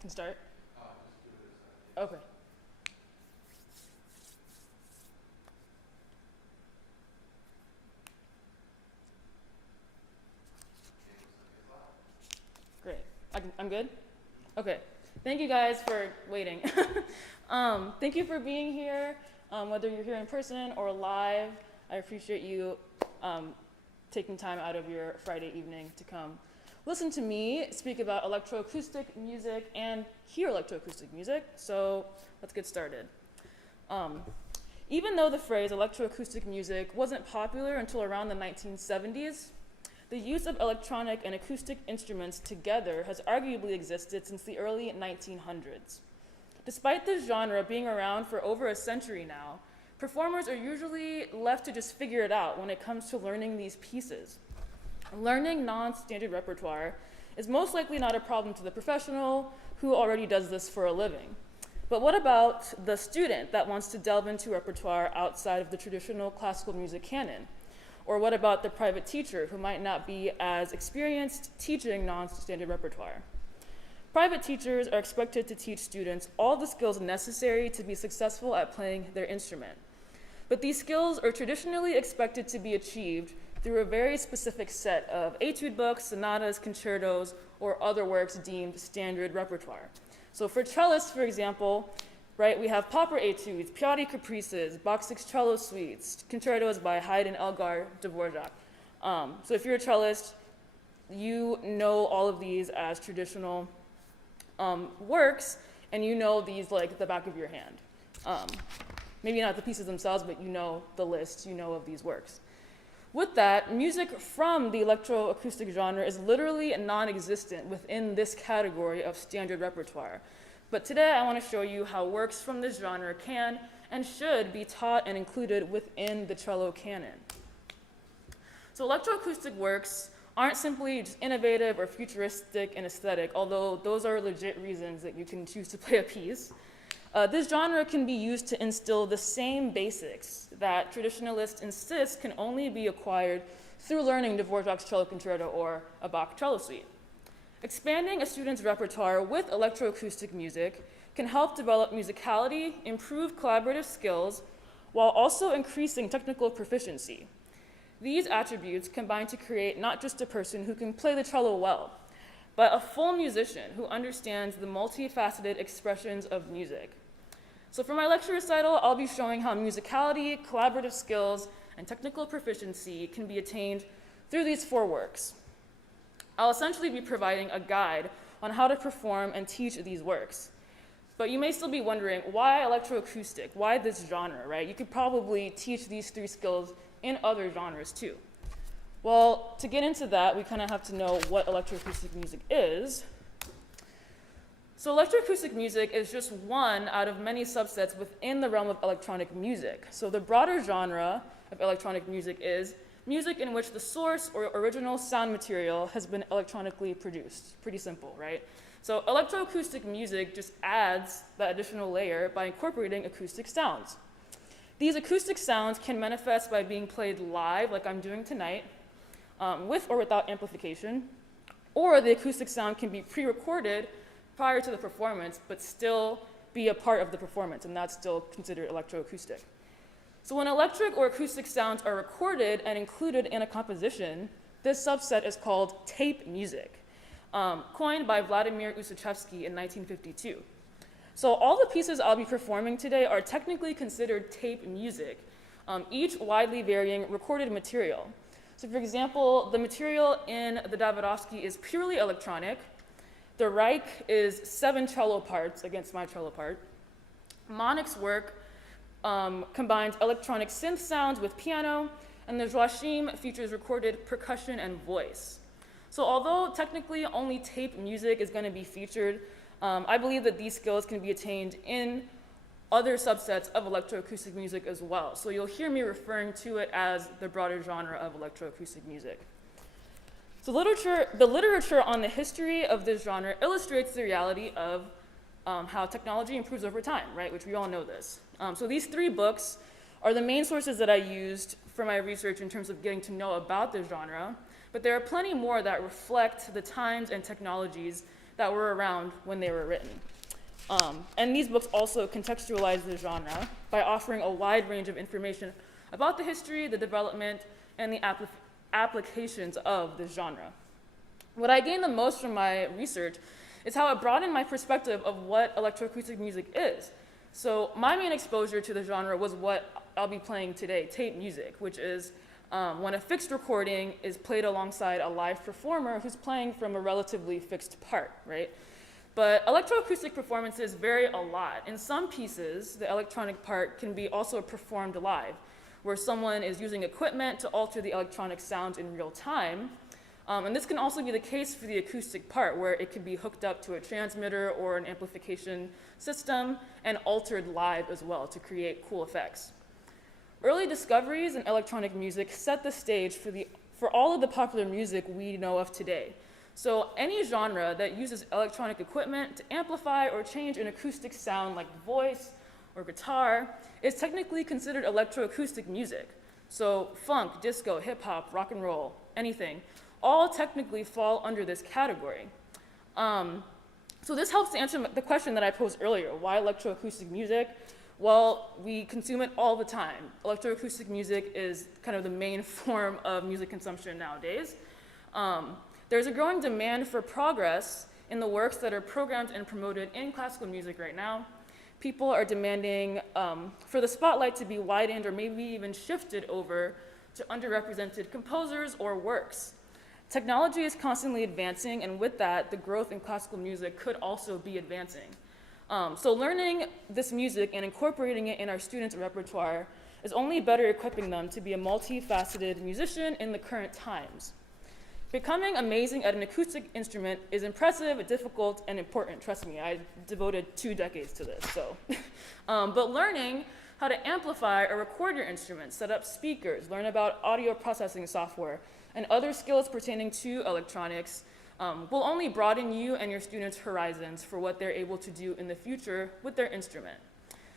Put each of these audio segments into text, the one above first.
can start? Okay. Great. I'm good? Okay. Thank you guys for waiting. Thank you for being here, whether you're here in person or live. I appreciate you taking time out of your Friday evening to come listen to me speak about electroacoustic music and hear electroacoustic music. So let's get started. Even though the phrase electroacoustic music wasn't popular until around the 1970s, the use of electronic and acoustic instruments together has arguably existed since the early 1900s. Despite this genre being around for over a century now, performers are usually left to just figure it out when it comes to learning these pieces. Learning non-standard repertoire is most likely not a problem to the professional who already does this for a living. But what about the student that wants to delve into repertoire outside of the traditional classical music canon? Or what about the private teacher who might not be as experienced teaching non-standard repertoire? Private teachers are expected to teach students all the skills necessary to be successful at playing their instrument. But these skills are traditionally expected to be achieved through a very specific set of etude books, sonatas, concertos, or other works deemed standard repertoire. So for cellists, for example, right, we have Popper etudes, Piatti caprices, Bach 6 cello suites, concertos by Haydn, Elgar, Dvorak. So if you're a cellist, you know all of these as traditional works, and you know these like the back of your hand. Maybe not the pieces themselves, but you know the list, you know of these works. With that, music from the electroacoustic genre is literally non-existent within this category of standard repertoire. But today I want to show you how works from this genre can and should be taught and included within the cello canon. So electroacoustic works aren't simply just innovative or futuristic in aesthetic, although those are legit reasons that you can choose to play a piece. This genre can be used to instill the same basics that traditionalists insist can only be acquired through learning Dvorak's cello concerto or a Bach cello suite. Expanding a student's repertoire with electroacoustic music can help develop musicality, improve collaborative skills, while also increasing technical proficiency. These attributes combine to create not just a person who can play the cello well, but a full musician who understands the multifaceted expressions of music. So for my lecture recital, I'll be showing how musicality, collaborative skills, and technical proficiency can be attained through these 4 works. I'll essentially be providing a guide on how to perform and teach these works. But you may still be wondering, why electroacoustic? Why this genre, right? You could probably teach these 3 skills in other genres too. Well, to get into that, we kind of have to know what electroacoustic music is. So electroacoustic music is just one out of many subsets within the realm of electronic music. So the broader genre of electronic music is music in which the source or original sound material has been electronically produced. Pretty simple, right? So electroacoustic music just adds that additional layer by incorporating acoustic sounds. These acoustic sounds can manifest by being played live, like I'm doing tonight, with or without amplification, or the acoustic sound can be pre-recorded prior to the performance, but still be a part of the performance, and that's still considered electroacoustic. So when electric or acoustic sounds are recorded and included in a composition, this subset is called tape music, coined by Vladimir Ussachevsky in 1952. So all the pieces I'll be performing today are technically considered tape music, each widely varying recorded material. So for example, the material in the Davidovsky is purely electronic. The Reich is 7 cello parts against my cello part. Monick's work combines electronic synth sounds with piano, and the Joachim features recorded percussion and voice. So although technically only tape music is going to be featured, I believe that these skills can be attained in other subsets of electroacoustic music as well. So you'll hear me referring to it as the broader genre of electroacoustic music. So the literature on the history of this genre illustrates the reality of how technology improves over time, right, which we all know this. So these 3 books are the main sources that I used for my research in terms of getting to know about this genre, but there are plenty more that reflect the times and technologies that were around when they were written. And these books also contextualize the genre by offering a wide range of information about the history, the development, and the applications of the genre. What I gained the most from my research is how it broadened my perspective of what electroacoustic music is. So my main exposure to the genre was what I'll be playing today, tape music, which is when a fixed recording is played alongside a live performer who's playing from a relatively fixed part, right? But electroacoustic performances vary a lot. In some pieces, the electronic part can be also performed live, where someone is using equipment to alter the electronic sounds in real time. And this can also be the case for the acoustic part, where it can be hooked up to a transmitter or an amplification system and altered live as well to create cool effects. Early discoveries in electronic music set the stage for all of the popular music we know of today. So any genre that uses electronic equipment to amplify or change an acoustic sound like voice or guitar is technically considered electroacoustic music. So funk, disco, hip hop, rock and roll, anything, all technically fall under this category. So this helps to answer the question that I posed earlier, why electroacoustic music? Well, we consume it all the time. Electroacoustic music is kind of the main form of music consumption nowadays. There's a growing demand for progress in the works that are programmed and promoted in classical music right now. People are demanding for the spotlight to be widened or maybe even shifted over to underrepresented composers or works. Technology is constantly advancing, and with that, the growth in classical music could also be advancing. So learning this music and incorporating it in our students' repertoire is only better equipping them to be a multifaceted musician in the current times. Becoming amazing at an acoustic instrument is impressive, difficult, and important. Trust me, I devoted 2 decades to this. So, but learning how to amplify or record your instrument, set up speakers, learn about audio processing software, and other skills pertaining to electronics will only broaden you and your students' horizons for what they're able to do in the future with their instrument.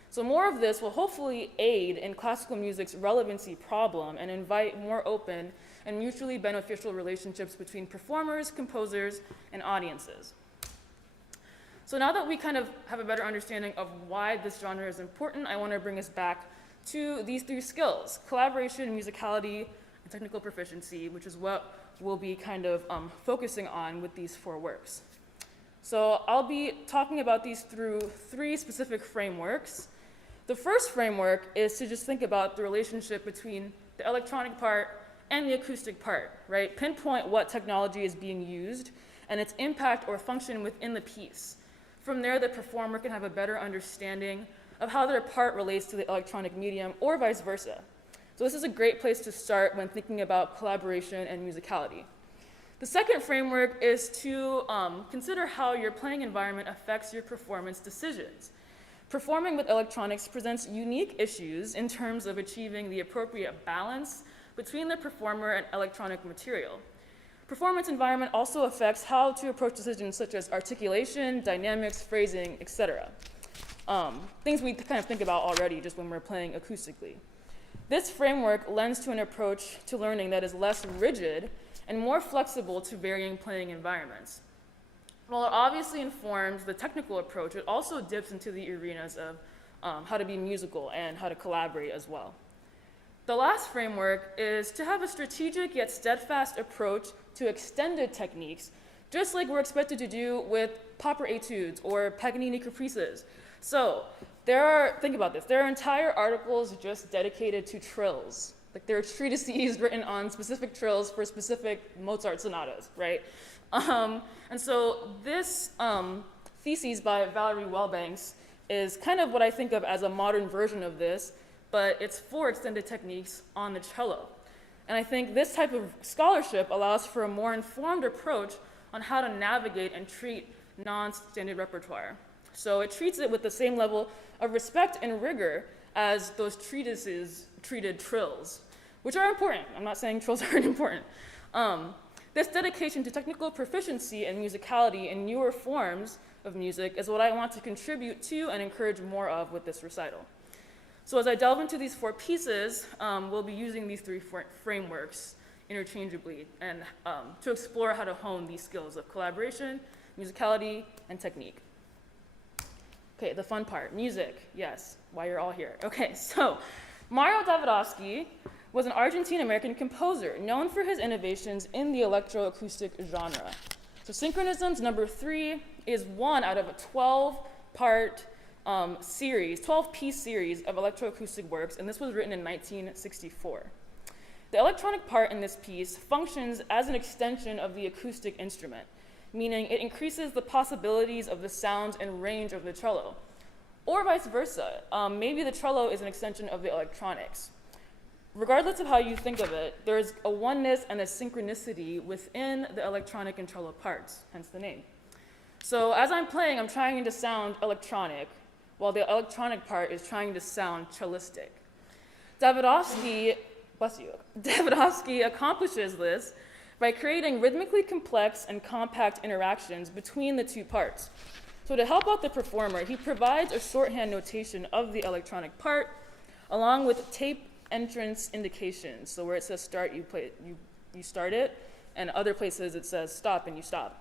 So more of this will hopefully aid in classical music's relevancy problem and invite more open and mutually beneficial relationships between performers, composers, and audiences. So now that we kind of have a better understanding of why this genre is important, I want to bring us back to these 3 skills: collaboration, musicality, and technical proficiency, which is what we'll be kind of focusing on with these 4 works. So I'll be talking about these through 3 specific frameworks. The first framework is to just think about the relationship between the electronic part and the acoustic part, right? Pinpoint what technology is being used and its impact or function within the piece. From there, the performer can have a better understanding of how their part relates to the electronic medium or vice versa. So this is a great place to start when thinking about collaboration and musicality. The second framework is to consider how your playing environment affects your performance decisions. Performing with electronics presents unique issues in terms of achieving the appropriate balance between the performer and electronic material. Performance environment also affects how to approach decisions such as articulation, dynamics, phrasing, etc. Things we kind of think about already just when we're playing acoustically. This framework lends to an approach to learning that is less rigid and more flexible to varying playing environments. While it obviously informs the technical approach, it also dips into the arenas of how to be musical and how to collaborate as well. The last framework is to have a strategic yet steadfast approach to extended techniques, just like we're expected to do with Popper etudes or Paganini caprices. So think about this, there are entire articles just dedicated to trills. Like there are treatises written on specific trills for specific Mozart sonatas, right? And so this thesis by Valerie Wellbanks is kind of what I think of as a modern version of this, but it's for extended techniques on the cello. And I think this type of scholarship allows for a more informed approach on how to navigate and treat non-standard repertoire. So it treats it with the same level of respect and rigor as those treatises treated trills, which are important. I'm not saying trills aren't important. This dedication to technical proficiency and musicality in newer forms of music is what I want to contribute to and encourage more of with this recital. So as I delve into these 4 pieces, we'll be using these 3 frameworks interchangeably and to explore how to hone these skills of collaboration, musicality, and technique. Okay, the fun part, music, yes, why you're all here. Okay, so Mario Davidovsky was an Argentine-American composer known for his innovations in the electroacoustic genre. So Synchronisms number 3 is one out of a 12-part series, 12-piece series of electroacoustic works, and this was written in 1964. The electronic part in this piece functions as an extension of the acoustic instrument, meaning it increases the possibilities of the sounds and range of the cello, or vice versa. Maybe the cello is an extension of the electronics. Regardless of how you think of it, there's a oneness and a synchronicity within the electronic and cello parts, hence the name. So as I'm playing, I'm trying to sound electronic, while the electronic part is trying to sound cellistic. Davidovsky accomplishes this by creating rhythmically complex and compact interactions between the two parts. So to help out the performer, he provides a shorthand notation of the electronic part, along with tape entrance indications. So where it says start, you start it, and other places it says stop and you stop.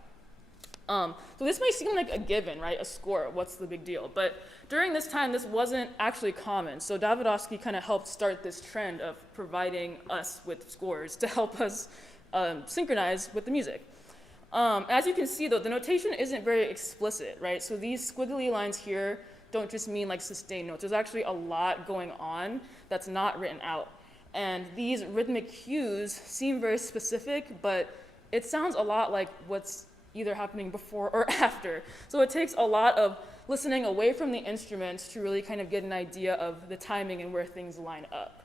So this may seem like a given, right? A score, what's the big deal? But during this time, this wasn't actually common. So Davidovsky kind of helped start this trend of providing us with scores to help us synchronize with the music. As you can see, though, the notation isn't very explicit, right? So these squiggly lines here don't just mean like sustained notes. There's actually a lot going on that's not written out. And these rhythmic cues seem very specific, but it sounds a lot like what's either happening before or after. So it takes a lot of listening away from the instruments to really kind of get an idea of the timing and where things line up.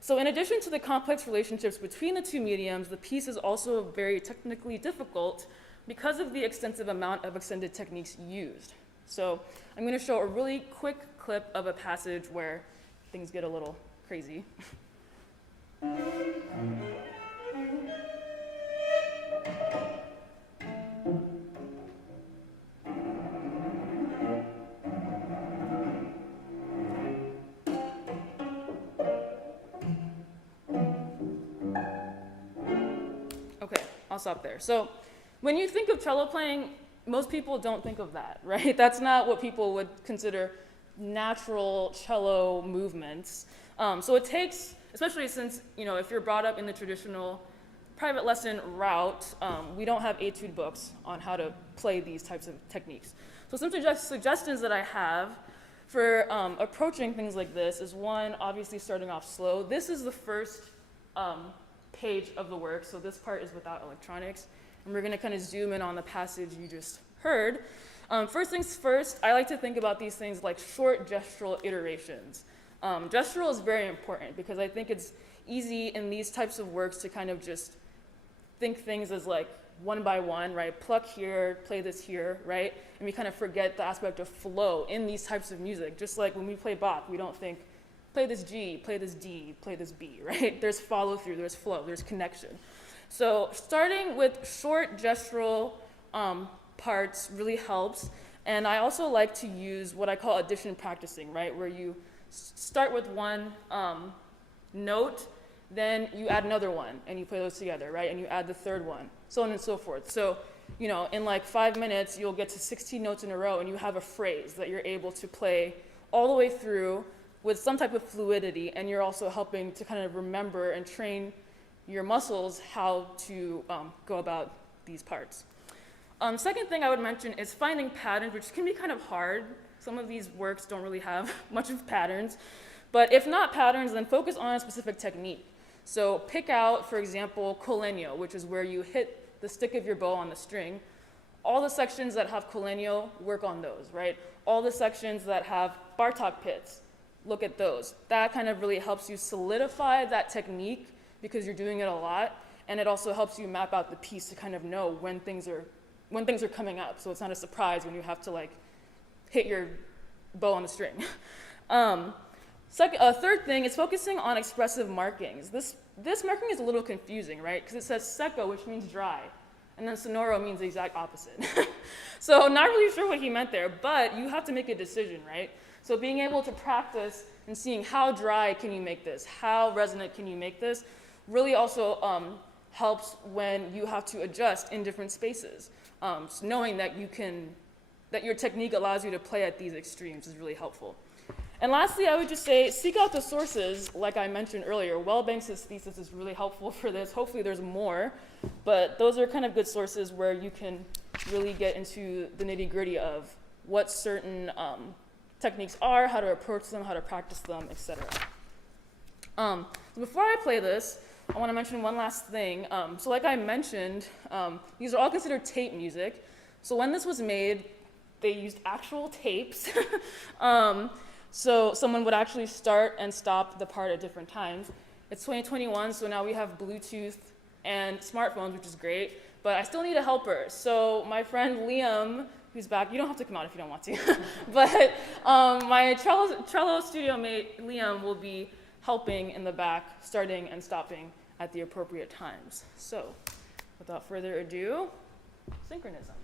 So in addition to the complex relationships between the two mediums, the piece is also very technically difficult because of the extensive amount of extended techniques used. So I'm going to show a really quick clip of a passage where things get a little crazy. Okay, I'll stop there. So when you think of cello playing, most people don't think of that, right? That's not what people would consider natural cello movements. So it takes, especially since, if you're brought up in the traditional private lesson route, we don't have etude books on how to play these types of techniques. So some suggestions that I have for approaching things like this is one, obviously starting off slow. This is the first page of the work, so this part is without electronics. And we're going to kind of zoom in on the passage you just heard. First things first, I like to think about these things like short gestural iterations. Gestural is very important because I think it's easy in these types of works to kind of just think things as like one by one, right? Pluck here, play this here, right? And we kind of forget the aspect of flow in these types of music. Just like when we play Bach, we don't think, play this G, play this D, play this B, right? There's follow through, there's flow, there's connection. So starting with short gestural parts really helps. And I also like to use what I call addition practicing, right? Where you start with one note, then you add another one and you play those together, right? And you add the third one, so on and so forth. So, in like 5 minutes, you'll get to 16 notes in a row and you have a phrase that you're able to play all the way through with some type of fluidity, and you're also helping to kind of remember and train your muscles how to go about these parts. Second thing I would mention is finding patterns, which can be kind of hard. Some of these works don't really have much of patterns. But if not patterns, then focus on a specific technique. So pick out, for example, colegno, which is where you hit the stick of your bow on the string. All the sections that have colegno, work on those, right? All the sections that have Bartok pits, look at those. That kind of really helps you solidify that technique because you're doing it a lot, and it also helps you map out the piece to kind of know when things are coming up, so it's not a surprise when you have to like hit your bow on the string. Third thing is focusing on expressive markings. This marking is a little confusing, right? Because it says secco, which means dry, and then sonoro means the exact opposite. So not really sure what he meant there, but you have to make a decision, right? So being able to practice and seeing how dry can you make this, how resonant can you make this, really also helps when you have to adjust in different spaces. So knowing that that your technique allows you to play at these extremes is really helpful. And lastly, I would just say, seek out the sources, like I mentioned earlier. Wellbanks' thesis is really helpful for this. Hopefully there's more, but those are kind of good sources where you can really get into the nitty-gritty of what certain techniques are, how to approach them, how to practice them, etc. Before I play this, I want to mention one last thing. So like I mentioned, these are all considered tape music. So when this was made, they used actual tapes. So someone would actually start and stop the part at different times. It's 2021, so now we have Bluetooth and smartphones, which is great, but I still need a helper. So my friend Liam, who's back, you don't have to come out if you don't want to, but my Trello studio mate, Liam, will be helping in the back, starting and stopping at the appropriate times. So without further ado, synchronisms.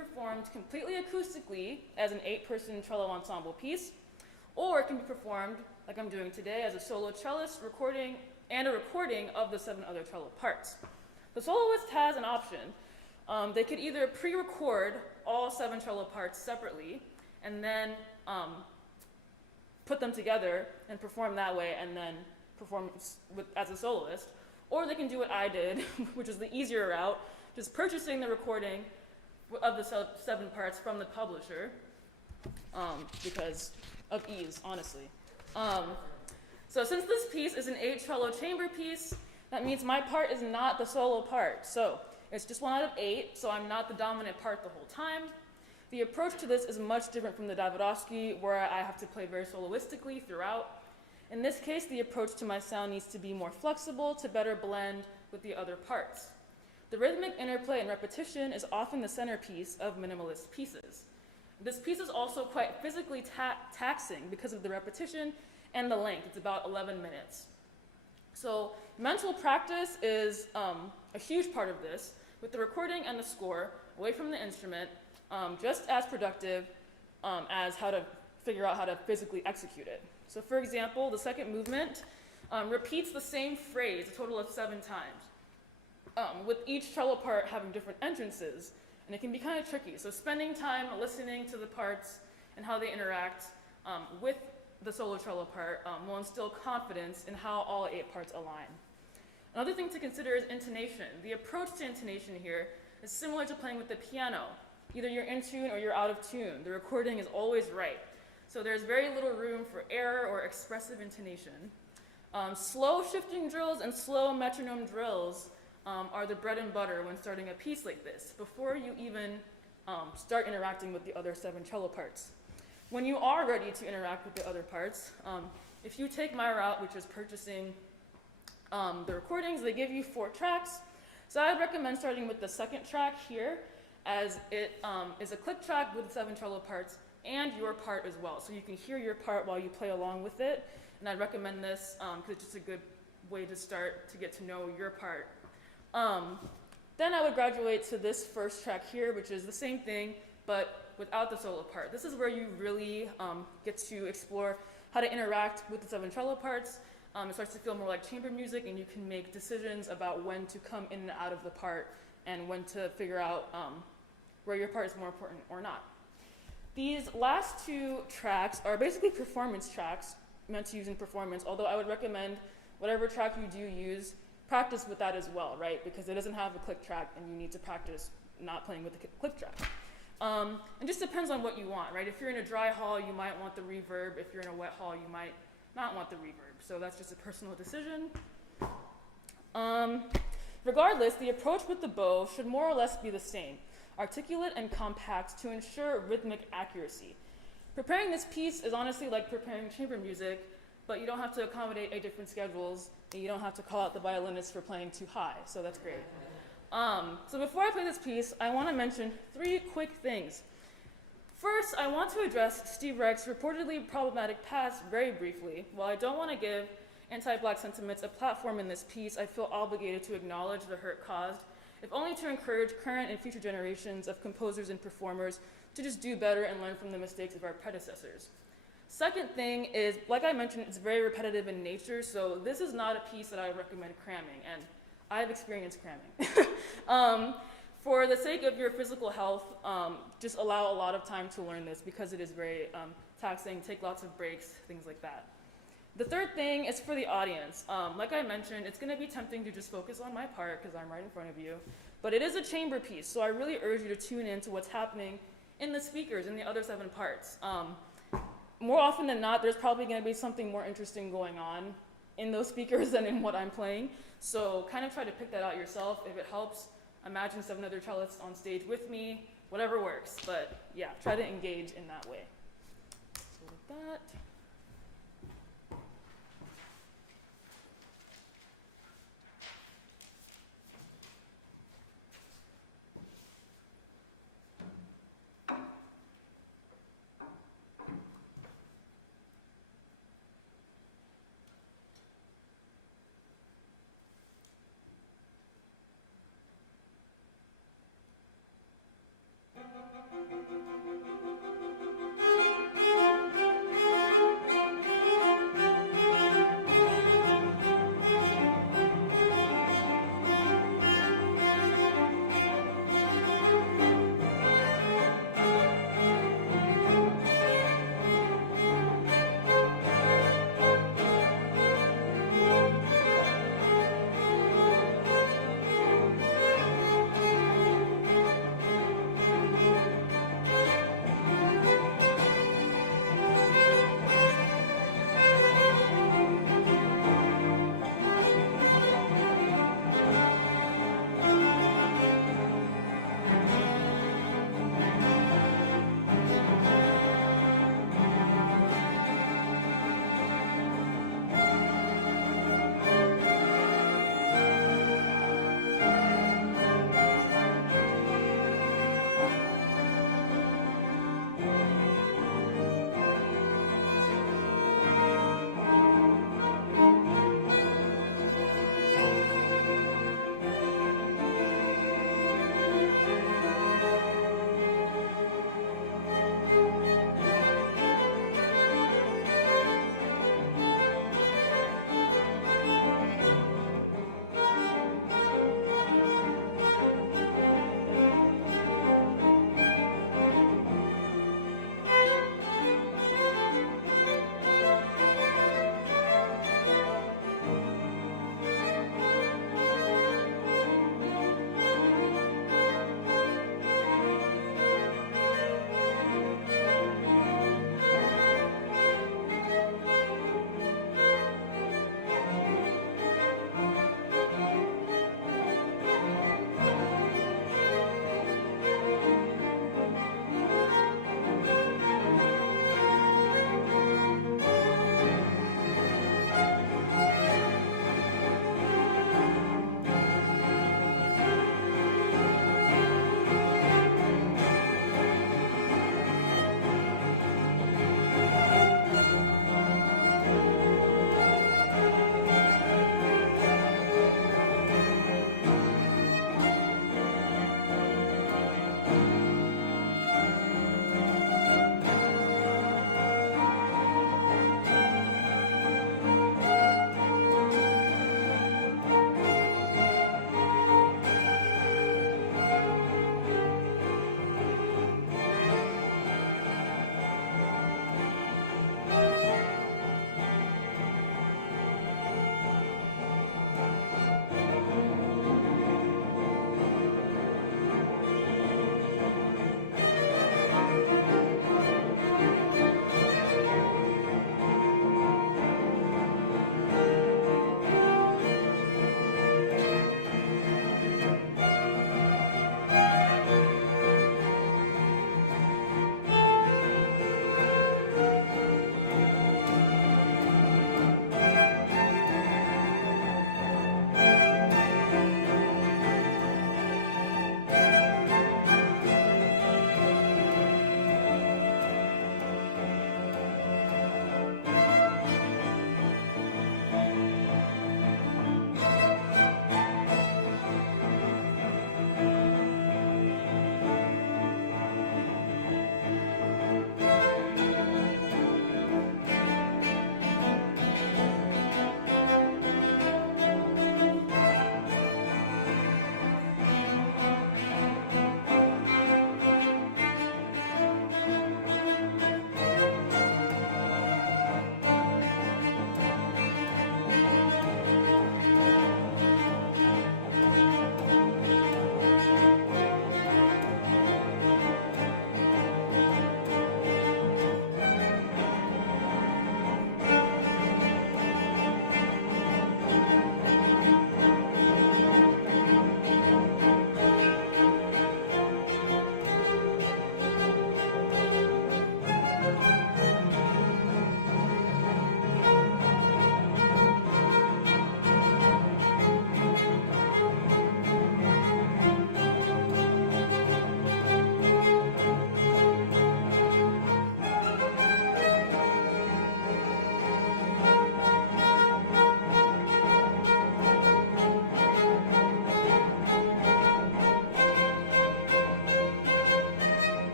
performed completely acoustically as an 8-person cello ensemble piece, or it can be performed, like I'm doing today, as a solo cellist recording and a recording of the 7 other cello parts. The soloist has an option. They could either pre-record all 7 cello parts separately and then put them together and perform that way and then perform as a soloist, or they can do what I did, which is the easier route, just purchasing the recording of the 7 parts from the publisher, because of ease, honestly. So since this piece is an 8 cello chamber piece, that means my part is not the solo part. So it's just 1 out of 8, so I'm not the dominant part the whole time. The approach to this is much different from the Davidovsky, where I have to play very soloistically throughout. In this case, the approach to my sound needs to be more flexible to better blend with the other parts. The rhythmic interplay and repetition is often the centerpiece of minimalist pieces. This piece is also quite physically taxing because of the repetition and the length. It's about 11 minutes. So mental practice is a huge part of this, with the recording and the score away from the instrument, just as productive as how to figure out how to physically execute it. So for example, the second movement repeats the same phrase a total of 7 times, with each cello part having different entrances, and it can be kind of tricky. So spending time listening to the parts and how they interact with the solo cello part will instill confidence in how all 8 parts align. Another thing to consider is intonation. The approach to intonation here is similar to playing with the piano. Either you're in tune or you're out of tune. The recording is always right. So there's very little room for error or expressive intonation. Slow shifting drills and slow metronome drills are the bread and butter when starting a piece like this, before you even start interacting with the other 7 cello parts. When you are ready to interact with the other parts, if you take my route, which is purchasing the recordings, they give you 4 tracks. So I would recommend starting with the second track here, as it is a click track with 7 cello parts and your part as well. So you can hear your part while you play along with it. And I'd recommend this because it's just a good way to start to get to know your part. Then I would graduate to this first track here, which is the same thing, but without the solo part. This is where you really get to explore how to interact with the 7 cello parts. It starts to feel more like chamber music, and you can make decisions about when to come in and out of the part and when to figure out where your part is more important or not. These last 2 tracks are basically performance tracks meant to use in performance, although I would recommend whatever track you do use, practice with that as well, right? Because it doesn't have a click track and you need to practice not playing with the click track. It just depends on what you want, right? If you're in a dry hall, you might want the reverb. If you're in a wet hall, you might not want the reverb. So that's just a personal decision. Regardless, the approach with the bow should more or less be the same, articulate and compact to ensure rhythmic accuracy. Preparing this piece is honestly like preparing chamber music, but you don't have to accommodate 8 different schedules, and you don't have to call out the violinist for playing too high, so that's great. So before I play this piece, I want to mention 3 quick things. First, I want to address Steve Reich's reportedly problematic past very briefly. While I don't want to give anti-Black sentiments a platform in this piece, I feel obligated to acknowledge the hurt caused, if only to encourage current and future generations of composers and performers to just do better and learn from the mistakes of our predecessors. Second thing is, like I mentioned, it's very repetitive in nature, so this is not a piece that I would recommend cramming, and I've experienced cramming. For the sake of your physical health, just allow a lot of time to learn this because it is very taxing, take lots of breaks, things like that. The third thing is for the audience. Like I mentioned, it's going to be tempting to just focus on my part because I'm right in front of you, but it is a chamber piece, so I really urge you to tune in to what's happening in the speakers in the other 7 parts. More often than not, there's probably going to be something more interesting going on in those speakers than in what I'm playing, so kind of try to pick that out yourself. If it helps, imagine 7 other cellists on stage with me, whatever works, but yeah, try to engage in that way. So with that.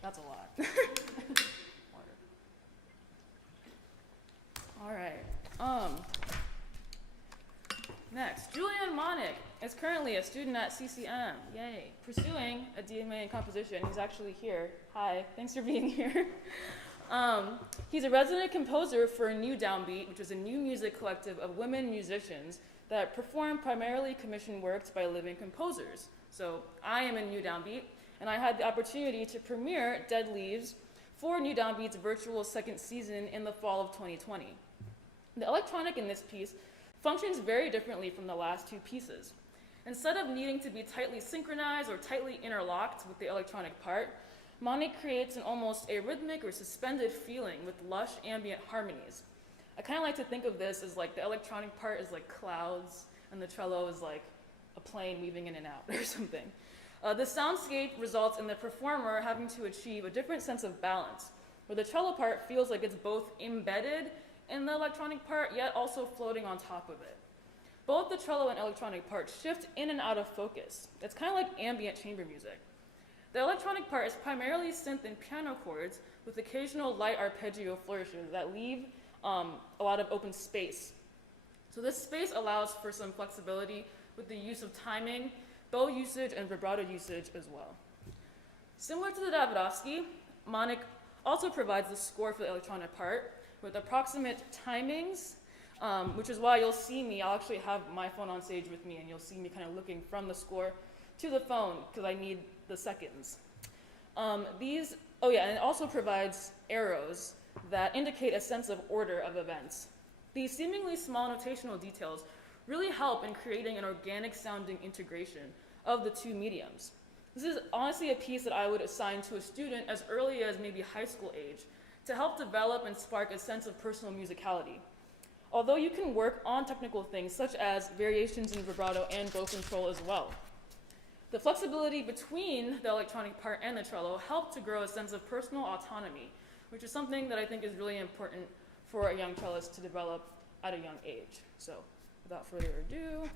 That's a lot. Water. All right. Next, Julien Monick is currently a student at CCM. Yay. Pursuing a DMA in composition. He's actually here. Hi, thanks for being here. He's a resident composer for New Downbeat, which is a new music collective of women musicians that perform primarily commissioned works by living composers. So I am in New Downbeat, and I had the opportunity to premiere Dead Leaves for New Downbeat's virtual second season in the fall of 2020. The electronic in this piece functions very differently from the last two pieces. Instead of needing to be tightly synchronized or tightly interlocked with the electronic part, Monick creates an almost a rhythmic or suspended feeling with lush ambient harmonies. I kind of like to think of this as like the electronic part is like clouds and the cello is like a plane weaving in and out or something. The soundscape results in the performer having to achieve a different sense of balance, where the cello part feels like it's both embedded in the electronic part, yet also floating on top of it. Both the cello and electronic part shift in and out of focus. It's kind of like ambient chamber music. The electronic part is primarily synth and piano chords with occasional light arpeggio flourishes that leave a lot of open space. So this space allows for some flexibility with the use of timing, bow usage, and vibrato usage as well. Similar to the Davidovsky, Monick also provides the score for the electronic part with approximate timings, which is why you'll see me, I'll actually have my phone on stage with me, and you'll see me kind of looking from the score to the phone because I need the seconds. And it also provides arrows that indicate a sense of order of events. These seemingly small notational details really help in creating an organic sounding integration of the two mediums. This is honestly a piece that I would assign to a student as early as maybe high school age to help develop and spark a sense of personal musicality. Although you can work on technical things such as variations in vibrato and bow control as well. The flexibility between the electronic part and the cello help to grow a sense of personal autonomy, which is something that I think is really important for a young cellist to develop at a young age. So without further ado,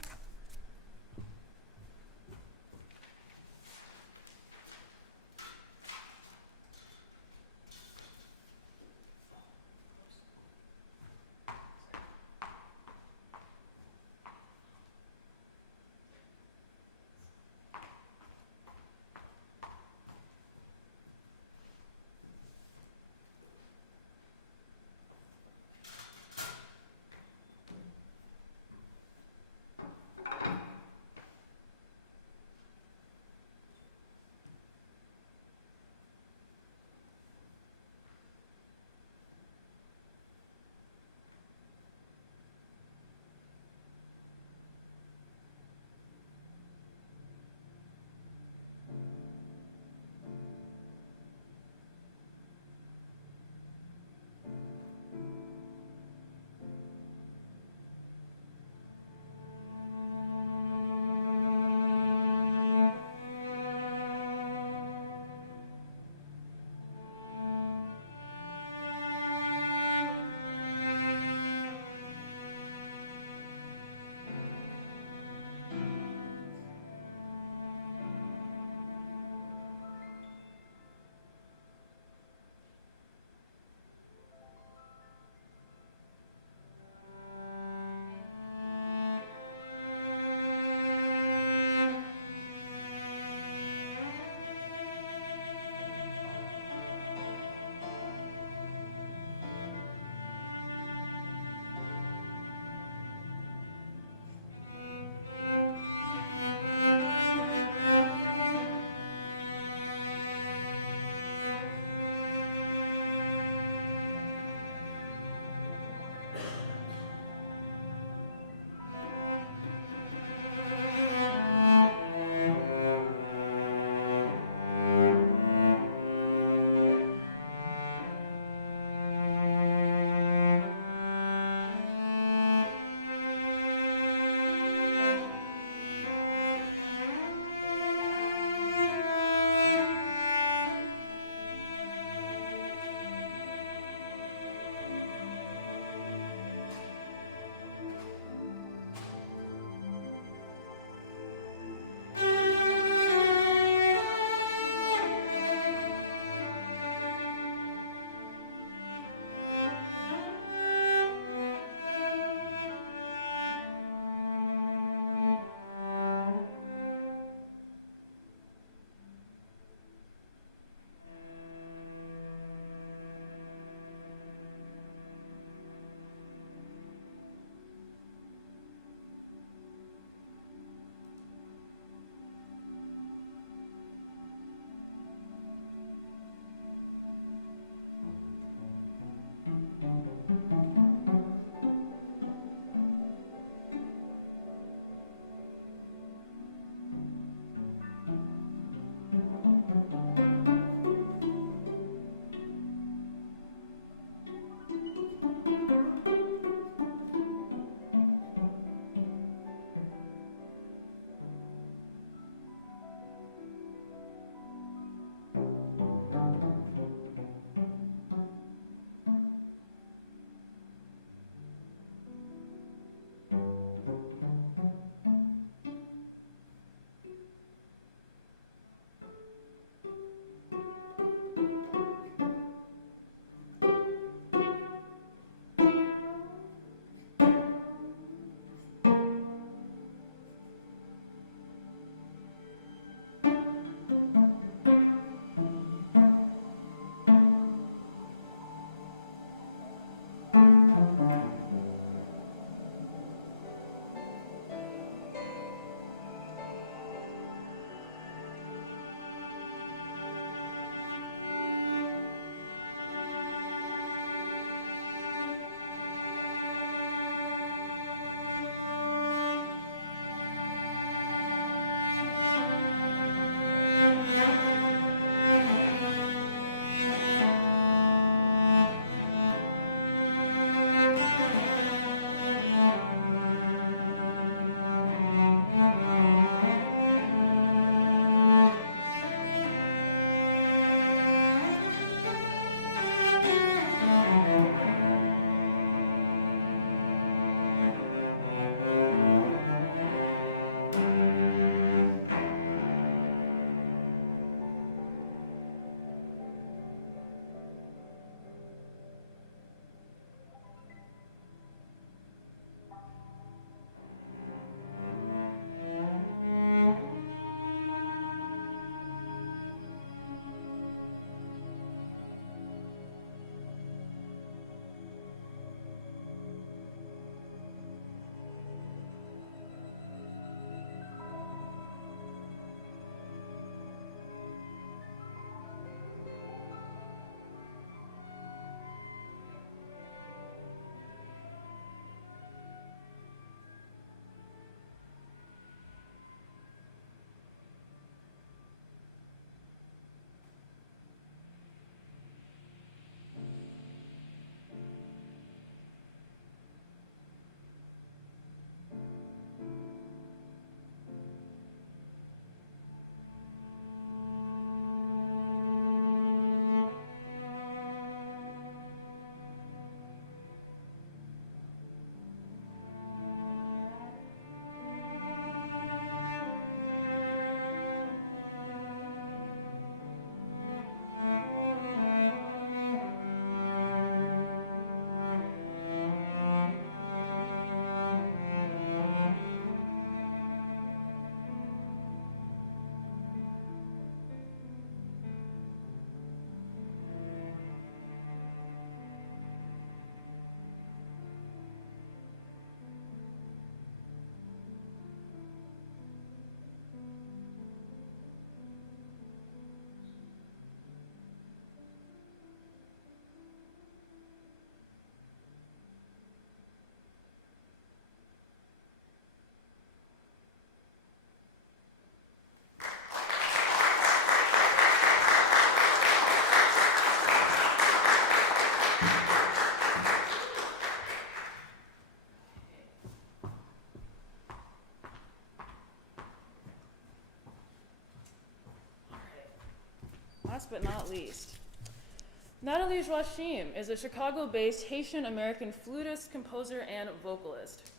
but not least, Nathalie Joachim is a Chicago-based Haitian-American flutist, composer, and vocalist.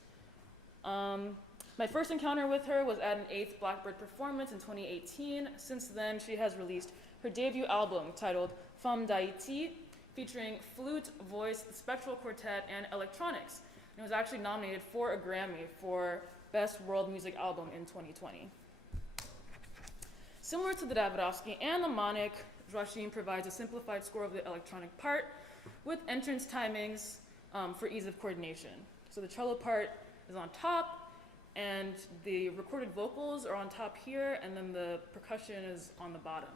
My first encounter with her was at an 8th Blackbird performance in 2018. Since then, she has released her debut album titled Femme d'Haïti, featuring flute, voice, spectral quartet, and electronics. And it was actually nominated for a Grammy for Best World Music Album in 2020. Similar to the Davidovsky and the Monick, Joachim provides a simplified score of the electronic part with entrance timings for ease of coordination. So the cello part is on top, and the recorded vocals are on top here, and then the percussion is on the bottom.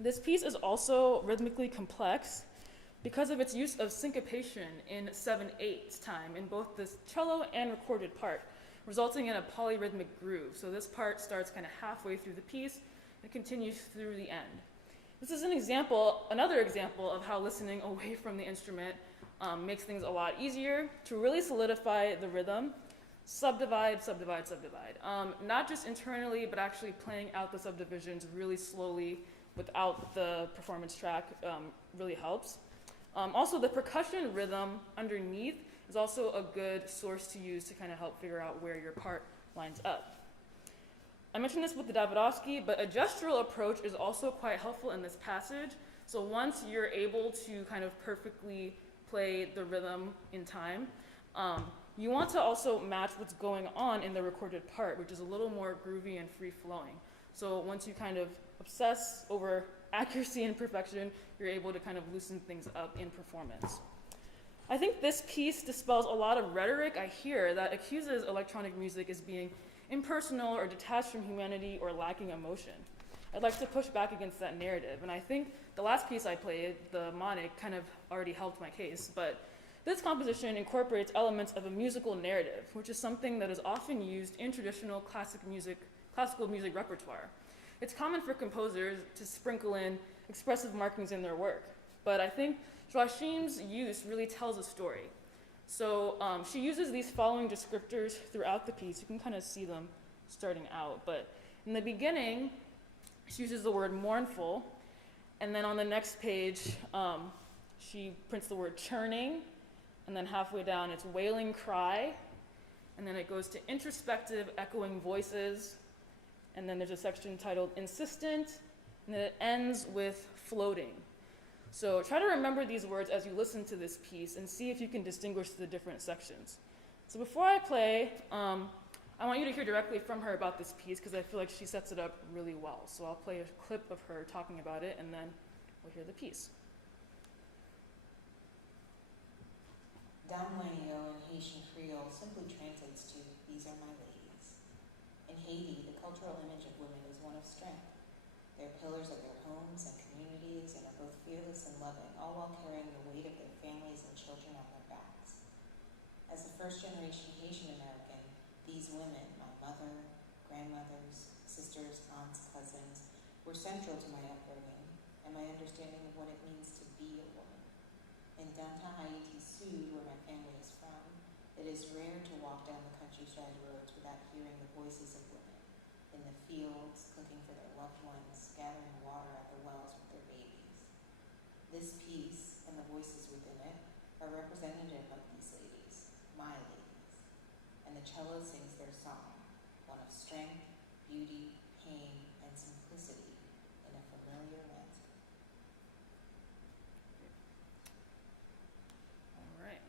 This piece is also rhythmically complex because of its use of syncopation in 7/8 time in both the cello and recorded part, resulting in a polyrhythmic groove. So this part starts kind of halfway through the piece and continues through the end. This is another example of how listening away from the instrument makes things a lot easier to really solidify the rhythm. Subdivide, subdivide, subdivide. Not just internally, but actually playing out the subdivisions really slowly without the performance track really helps. Also, the percussion rhythm underneath is also a good source to use to kind of help figure out where your part lines up. I mentioned this with the Davidovsky, but a gestural approach is also quite helpful in this passage. So once you're able to kind of perfectly play the rhythm in time, you want to also match what's going on in the recorded part, which is a little more groovy and free-flowing. So once you kind of obsess over accuracy and perfection, you're able to kind of loosen things up in performance. I think this piece dispels a lot of rhetoric I hear that accuses electronic music as being impersonal or detached from humanity or lacking emotion. I'd like to push back against that narrative, and I think the last piece I played, the Monick, kind of already helped my case, but this composition incorporates elements of a musical narrative, which is something that is often used in traditional classical music repertoire. It's common for composers to sprinkle in expressive markings in their work, but I think Joachim's use really tells a story. So she uses these following descriptors throughout the piece. You can kind of see them starting out, but in the beginning, she uses the word mournful, and then on the next page, she prints the word churning, and then halfway down, it's wailing cry, and then it goes to introspective echoing voices, and then there's a section titled insistent, and then it ends with floating. So try to remember these words as you listen to this piece and see if you can distinguish the different sections. So before I play, I want you to hear directly from her about this piece because I feel like she sets it up really well. So I'll play a clip of her talking about it, and then we'll hear the piece. Damwayo in Haitian Creole simply translates to, "These are my ladies." In Haiti, the cultural image of women is one of strength. They're pillars of their homes and communities and are both fearless and loving, all while carrying the weight of their families and children on their backs. As a first-generation Haitian American, these women, my mother, grandmothers, sisters, aunts, cousins, were central to my upbringing and my understanding of what it means to be a woman. In downtown Haiti Sud, where my family is from, it is rare to walk down the countryside roads without hearing the voices of women in the fields, cooking for their loved ones, gathering water at the wells with their babies. This piece and the voices within it are representative of these ladies, my ladies, and the cello sings their song, one of strength, beauty, pain, and simplicity in a familiar landscape. All right.